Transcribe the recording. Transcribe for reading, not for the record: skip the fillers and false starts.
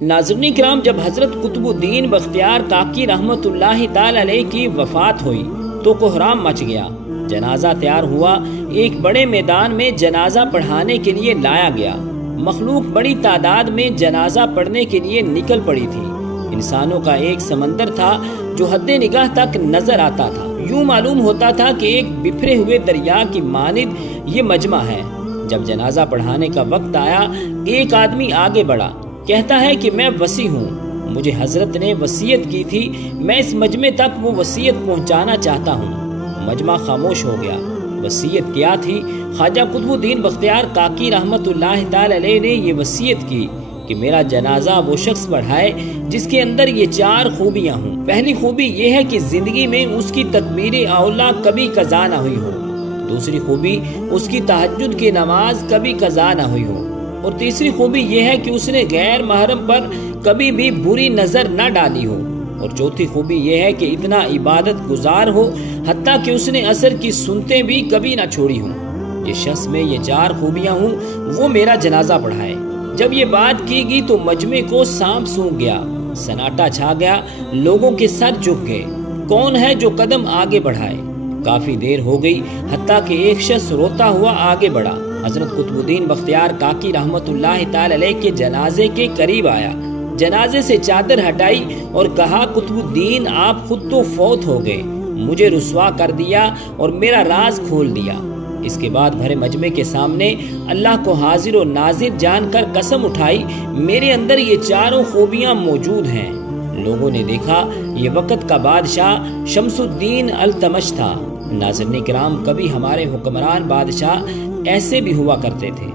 ناظرین کرام، جب حضرت قطب الدین بختیار کاکی رحمت اللہ تعالی علیہ کی وفات ہوئی تو کوہرام مچ گیا۔ جنازہ تیار ہوا، ایک بڑے میدان میں جنازہ پڑھانے کے لیے لایا گیا۔ مخلوق بڑی تعداد میں جنازہ پڑھنے کے لیے نکل پڑی تھی۔ انسانوں کا ایک سمندر تھا جو حد نگاہ تک نظر آتا تھا۔ یوں معلوم ہوتا تھا کہ ایک بکھرے ہوئے دریا کی مانند یہ مجمع ہے۔ جب جنازہ پڑھانے کا وقت آیا، ایک آدمی آگے بڑھا، کہتا ہے کہ میں وصی ہوں، مجھے حضرت نے وصیت کی تھی، میں اس مجمع تک وہ وصیت پہنچانا چاہتا ہوں۔ مجمع خاموش ہو گیا۔ وصیت کیا تھی؟ خواجہ قطب الدین بختیار کاکی رحمت اللہ تعالی علیہ نے یہ وصیت کی کہ میرا جنازہ وہ شخص پڑھائے جس کے اندر یہ 4 خوبیاں ہوں۔ پہلی خوبی یہ ہے کہ زندگی میں اس کی تکبیر اولا کبھی قضا نہ ہوئی ہو۔ دوسری خوبی اس کی تہجد کی نماز کبھی قضا نہ ہوئی ہو۔ اور تیسری خوبی یہ ہے کہ اس نے غیر محرم پر کبھی بھی بری نظر نہ ڈالی ہو۔ اور چوتھی خوبی یہ ہے کہ اتنا عبادت گزار ہو حتیٰ کہ اس نے عصر کی سنتیں بھی کبھی نہ چھوڑی ہوں۔ یہ شخص میں یہ 4 خوبیاں ہوں، وہ میرا جنازہ پڑھائے۔ جب یہ بات کی گئی تو مجمع کو سانپ سونگ گیا، سناٹا چھا گیا، لوگوں کے سر جھک گئے۔ کون ہے جو قدم آگے بڑھائے؟ کافی دیر ہو گئی، حتیٰ کہ ایک شخص روتا ہوا آگے بڑھا، حضرت قطب الدین بختیار کاکی رحمت اللہ تعالی علیہ کے جنازے کے قریب آیا، جنازے سے چادر ہٹائی اور کہا، قطب الدین آپ خود تو فوت ہو گئے، مجھے رسوا کر دیا اور میرا راز کھول دیا۔ اس کے بعد بھرے مجمع کے سامنے اللہ کو حاضر و ناظر جان کر قسم اٹھائی، میرے اندر یہ 4 خوبیاں موجود ہیں۔ لوگوں نے دیکھا یہ وقت کا بادشاہ شمس الدین التمش تھا۔ ناظرین کرام، کبھی ہمارے حکمران بادشاہ ایسے بھی ہوا کرتے تھے۔